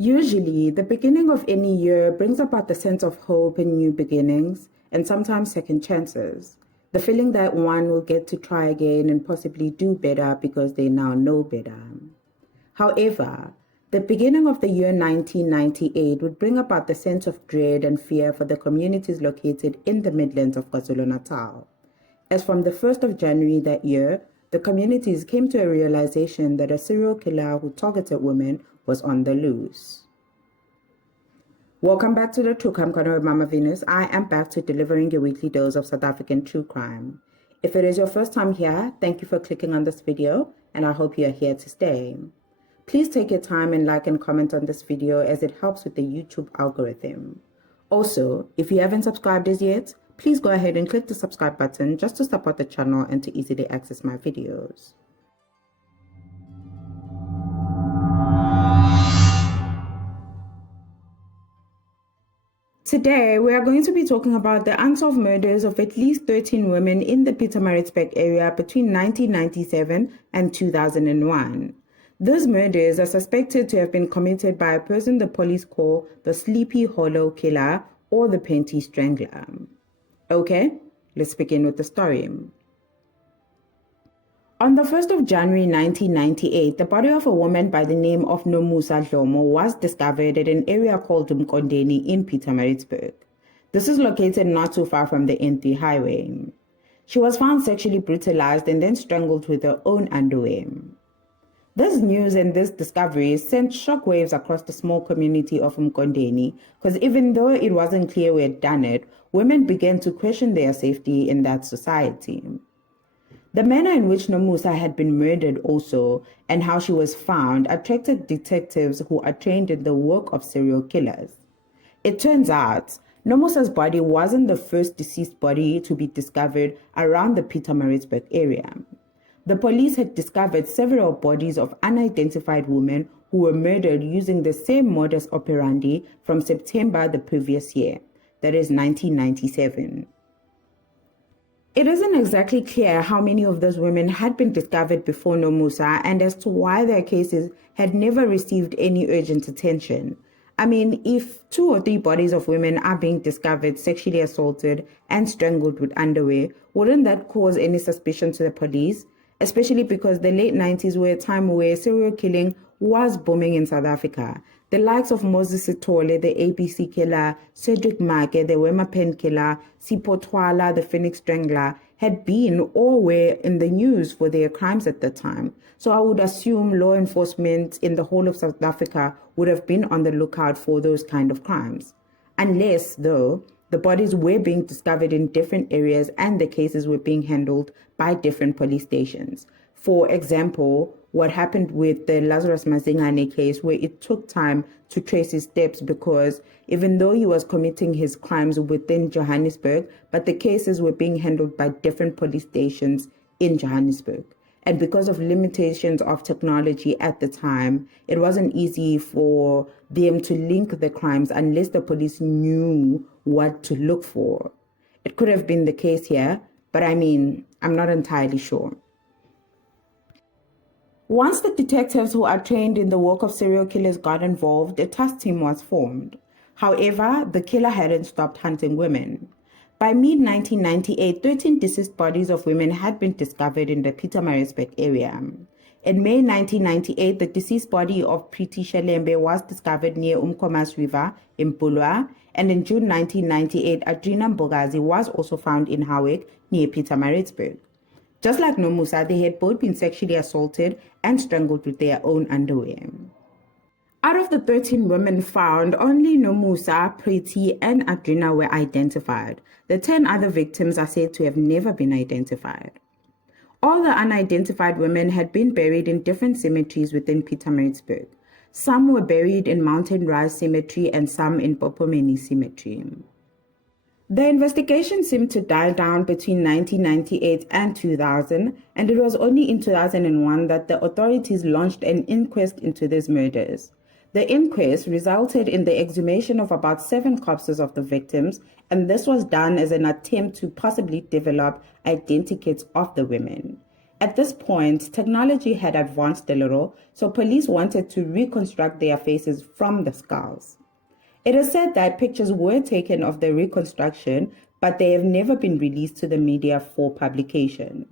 Usually, the beginning of any year brings about the sense of hope and new beginnings, and sometimes second chances. The feeling that one will get to try again and possibly do better because they now know better. However, the beginning of the year 1998 would bring about the sense of dread and fear for the communities located in the Midlands of KwaZulu-Natal. As from the 1st of January that year, the communities came to a realization that a serial killer who targeted women was on the loose. Welcome back to the Truecrime Corner with Mama Venus. I am back to delivering your weekly dose of South African true crime. If it is your first time here, thank you for clicking on this video, and I hope you are here to stay. Please take your time and like and comment on this video as it helps with the YouTube algorithm. Also, if you haven't subscribed as yet, please go ahead and click the subscribe button just to support the channel and to easily access my videos. Today, we are going to be talking about the unsolved murders of at least 13 women in the Pietermaritzburg area between 1997 and 2001. These murders are suspected to have been committed by a person the police call the Sleepy Hollow Killer or the Panty Strangler. Okay, let's begin with the story. On the 1st of January 1998, the body of a woman by the name of Nomusa Dlomo was discovered at an area called Mkondeni in Pietermaritzburg. This is located not too far from the N3 highway. She was found sexually brutalized and then strangled with her own underwear. This news and this discovery sent shockwaves across the small community of Mkondeni because even though it wasn't clear who had done it, women began to question their safety in that society. The manner in which Nomusa had been murdered also, and how she was found, attracted detectives who are trained in the work of serial killers. It turns out, Nomusa's body wasn't the first deceased body to be discovered around the Pietermaritzburg area. The police had discovered several bodies of unidentified women who were murdered using the same modus operandi from September the previous year, that is 1997. It isn't exactly clear how many of those women had been discovered before Nomusa and as to why their cases had never received any urgent attention. I mean, if 2 or 3 bodies of women are being discovered sexually assaulted and strangled with underwear, wouldn't that cause any suspicion to the police? Especially because the late 90s were a time where serial killing was booming in South Africa. The likes of Moses Sithole, the ABC killer, Cedric Make, the Wema Pen killer, Sipho Twala, the Phoenix Strangler, had been or were in the news for their crimes at the time. So I would assume law enforcement in the whole of South Africa would have been on the lookout for those kind of crimes. Unless, though, the bodies were being discovered in different areas and the cases were being handled by different police stations. For example, what happened with the Lazarus Mazingane case, where it took time to trace his steps because even though he was committing his crimes within Johannesburg, but the cases were being handled by different police stations in Johannesburg. And because of limitations of technology at the time, it wasn't easy for them to link the crimes unless the police knew what to look for. It could have been the case here, but I mean, I'm not entirely sure. Once the detectives who are trained in the work of serial killers got involved, a task team was formed. However, the killer hadn't stopped hunting women. By mid-1998, 13 deceased bodies of women had been discovered in the Pietermaritzburg area. In May 1998, the deceased body of Preeti Shelembe was discovered near Umkomas River in Bulwer, and in June 1998, Adrina Mbogazi was also found in Howick near Pietermaritzburg. Just like Nomusa, they had both been sexually assaulted and strangled with their own underwear. Out of the 13 women found, only Nomusa, Preeti, and Adrina were identified. The 10 other victims are said to have never been identified. All the unidentified women had been buried in different cemeteries within Pietermaritzburg. Some were buried in Mountain Rise Cemetery and some in Popomeni Cemetery. The investigation seemed to die down between 1998 and 2000, and it was only in 2001 that the authorities launched an inquest into these murders. The inquest resulted in the exhumation of about 7 corpses of the victims, and this was done as an attempt to possibly develop identikits of the women. At this point, technology had advanced a little, so police wanted to reconstruct their faces from the skulls. It is said that pictures were taken of the reconstruction, but they have never been released to the media for publication.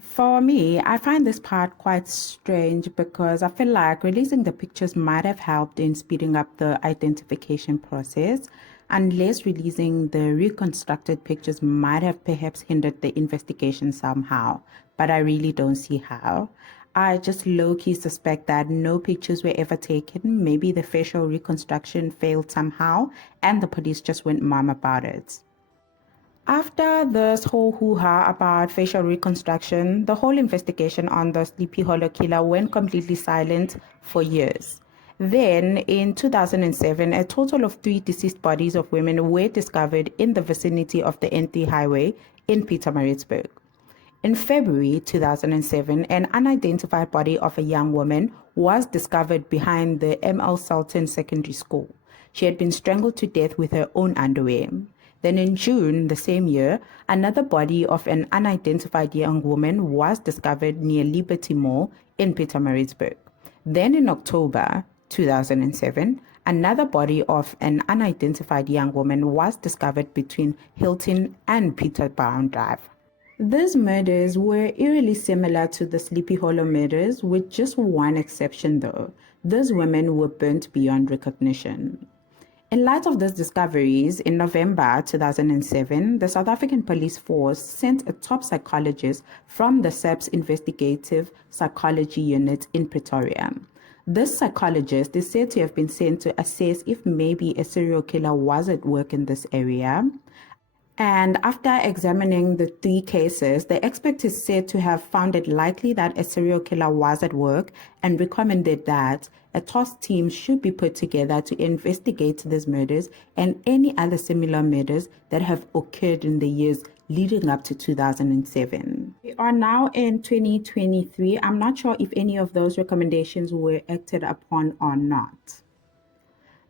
For me, I find this part quite strange because I feel like releasing the pictures might have helped in speeding up the identification process, unless releasing the reconstructed pictures might have perhaps hindered the investigation somehow, but I really don't see how. I just low-key suspect that no pictures were ever taken. Maybe the facial reconstruction failed somehow, and the police just went mum about it. After this whole hoo-ha about facial reconstruction, the whole investigation on the Sleepy Hollow killer went completely silent for years. Then, in 2007, a total of 3 deceased bodies of women were discovered in the vicinity of the N3 highway in Pietermaritzburg. In February 2007, an unidentified body of a young woman was discovered behind the M.L. Sultan Secondary School. She had been strangled to death with her own underwear. Then in June the same year, another body of an unidentified young woman was discovered near Liberty Mall in Pietermaritzburg. Then in October 2007, another body of an unidentified young woman was discovered between Hilton and Pietermaritzburg Drive. These murders were eerily similar to the Sleepy Hollow murders, with just one exception though. These women were burnt beyond recognition. In light of these discoveries, in November 2007, the South African Police Force sent a top psychologist from the SAPS Investigative Psychology Unit in Pretoria. This psychologist is said to have been sent to assess if maybe a serial killer was at work in this area. And after examining the 3 cases, the expert is said to have found it likely that a serial killer was at work and recommended that a task team should be put together to investigate these murders and any other similar murders that have occurred in the years leading up to 2007. We are now in 2023. I'm not sure if any of those recommendations were acted upon or not.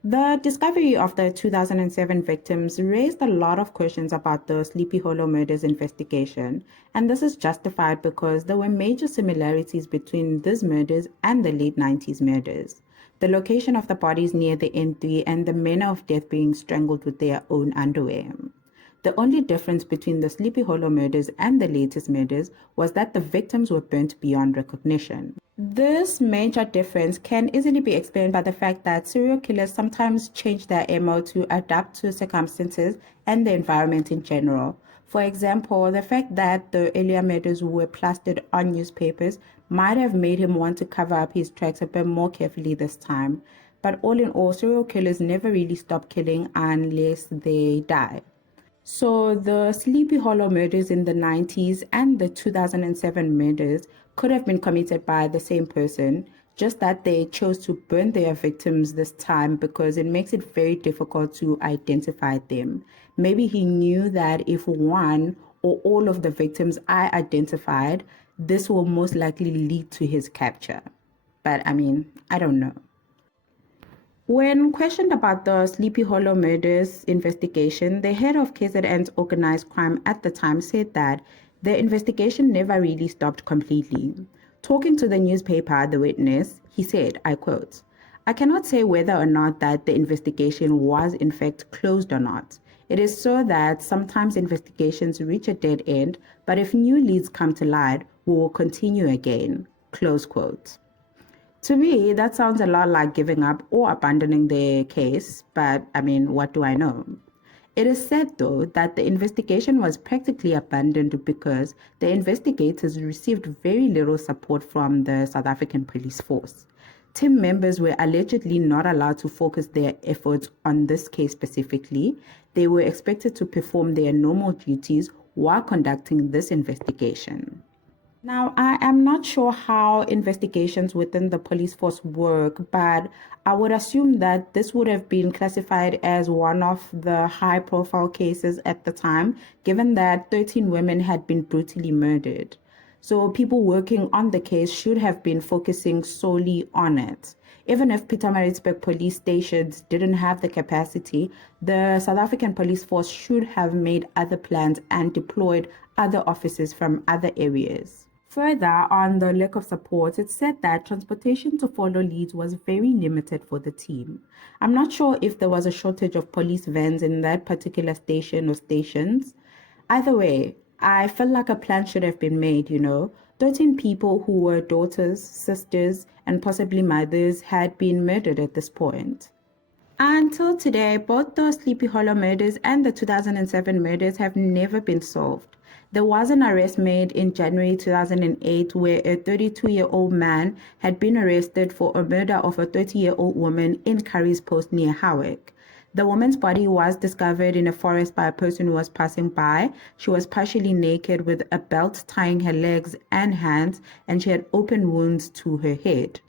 The discovery of the 2007 victims raised a lot of questions about the Sleepy Hollow murders investigation, and this is justified because there were major similarities between these murders and the late 90s murders. The location of the bodies near the N3 and the manner of death being strangled with their own underwear. The only difference between the Sleepy Hollow murders and the latest murders was that the victims were burnt beyond recognition. This major difference can easily be explained by the fact that serial killers sometimes change their MO to adapt to circumstances and the environment in general. For example, the fact that the earlier murders were plastered on newspapers might have made him want to cover up his tracks a bit more carefully this time. But all in all, serial killers never really stop killing unless they die. So the Sleepy Hollow murders in the 90s and the 2007 murders could have been committed by the same person, just that they chose to burn their victims this time because it makes it very difficult to identify them. Maybe he knew that if one or all of the victims are identified, this will most likely lead to his capture. But I don't know. When questioned about the Sleepy Hollow murders investigation, the head of KZN's organized crime at the time said that the investigation never really stopped completely. Talking to the newspaper, The Witness, he said, I quote, "I cannot say whether or not that the investigation was in fact closed or not. It is so that sometimes investigations reach a dead end, but if new leads come to light, we will continue again." Close quote. To me, that sounds a lot like giving up or abandoning the case, but what do I know? It is said, though, that the investigation was practically abandoned because the investigators received very little support from the South African police force. Team members were allegedly not allowed to focus their efforts on this case specifically. They were expected to perform their normal duties while conducting this investigation. Now, I am not sure how investigations within the police force work, but I would assume that this would have been classified as one of the high-profile cases at the time, given that 13 women had been brutally murdered. So people working on the case should have been focusing solely on it. Even if Pietermaritzburg police stations didn't have the capacity, the South African police force should have made other plans and deployed other officers from other areas. Further, on the lack of support, it said that transportation to follow leads was very limited for the team. I'm not sure if there was a shortage of police vans in that particular station or stations. Either way, I felt like a plan should have been made, 13 people who were daughters, sisters, and possibly mothers had been murdered at this point. Until today, both the Sleepy Hollow murders and the 2007 murders have never been solved. There was an arrest made in January 2008 where a 32-year-old man had been arrested for a murder of a 30-year-old woman in Curry's Post near Howick. The woman's body was discovered in a forest by a person who was passing by. She was partially naked with a belt tying her legs and hands, and she had open wounds to her head.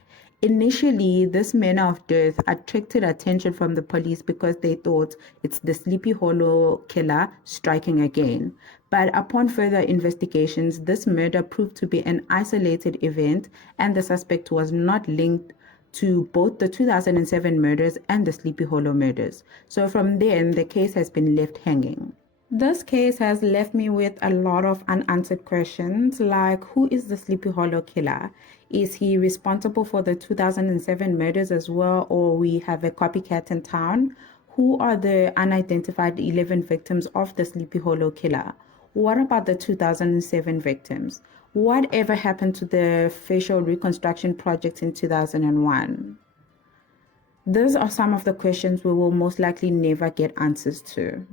Initially, this manner of death attracted attention from the police because they thought it's the Sleepy Hollow killer striking again. But upon further investigations, this murder proved to be an isolated event and the suspect was not linked to both the 2007 murders and the Sleepy Hollow murders. So from then, the case has been left hanging. This case has left me with a lot of unanswered questions, like who is the Sleepy Hollow killer? Is he responsible for the 2007 murders as well, or we have a copycat in town? Who are the unidentified 11 victims of the Sleepy Hollow killer? What about the 2007 victims? Whatever happened to the facial reconstruction project in 2001? These are some of the questions we will most likely never get answers to.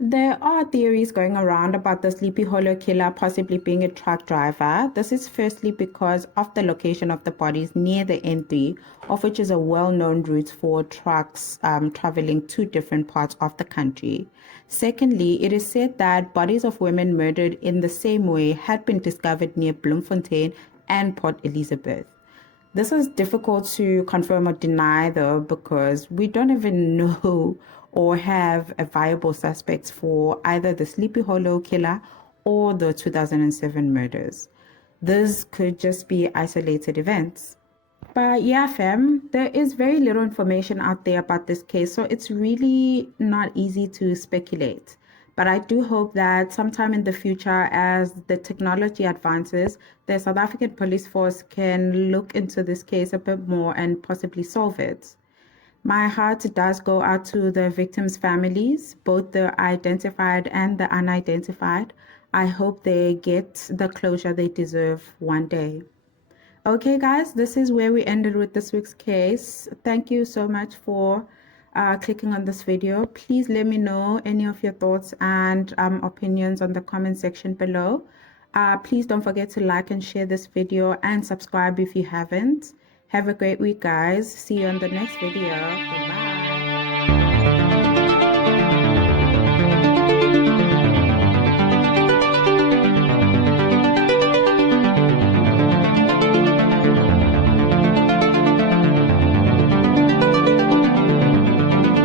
There are theories going around about the Sleepy Hollow killer possibly being a truck driver. This is firstly because of the location of the bodies near the N3, of which is a well-known route for trucks traveling to different parts of the country. Secondly, it is said that bodies of women murdered in the same way had been discovered near Bloemfontein and Port Elizabeth. This is difficult to confirm or deny though, because we don't even know or have a viable suspects for either the Sleepy Hollow killer or the 2007 murders. This could just be isolated events. But yeah, fam, there is very little information out there about this case, so it's really not easy to speculate. But I do hope that sometime in the future, as the technology advances, the South African police force can look into this case a bit more and possibly solve it. My heart does go out to the victims' families, both the identified and the unidentified. I hope they get the closure they deserve one day. Okay, guys, this is where we ended with this week's case. Thank you so much for clicking on this video. Please let me know any of your thoughts and opinions on the comment section below. Please don't forget to like and share this video and subscribe if you haven't. Have a great week, guys. See you on the next video. Bye.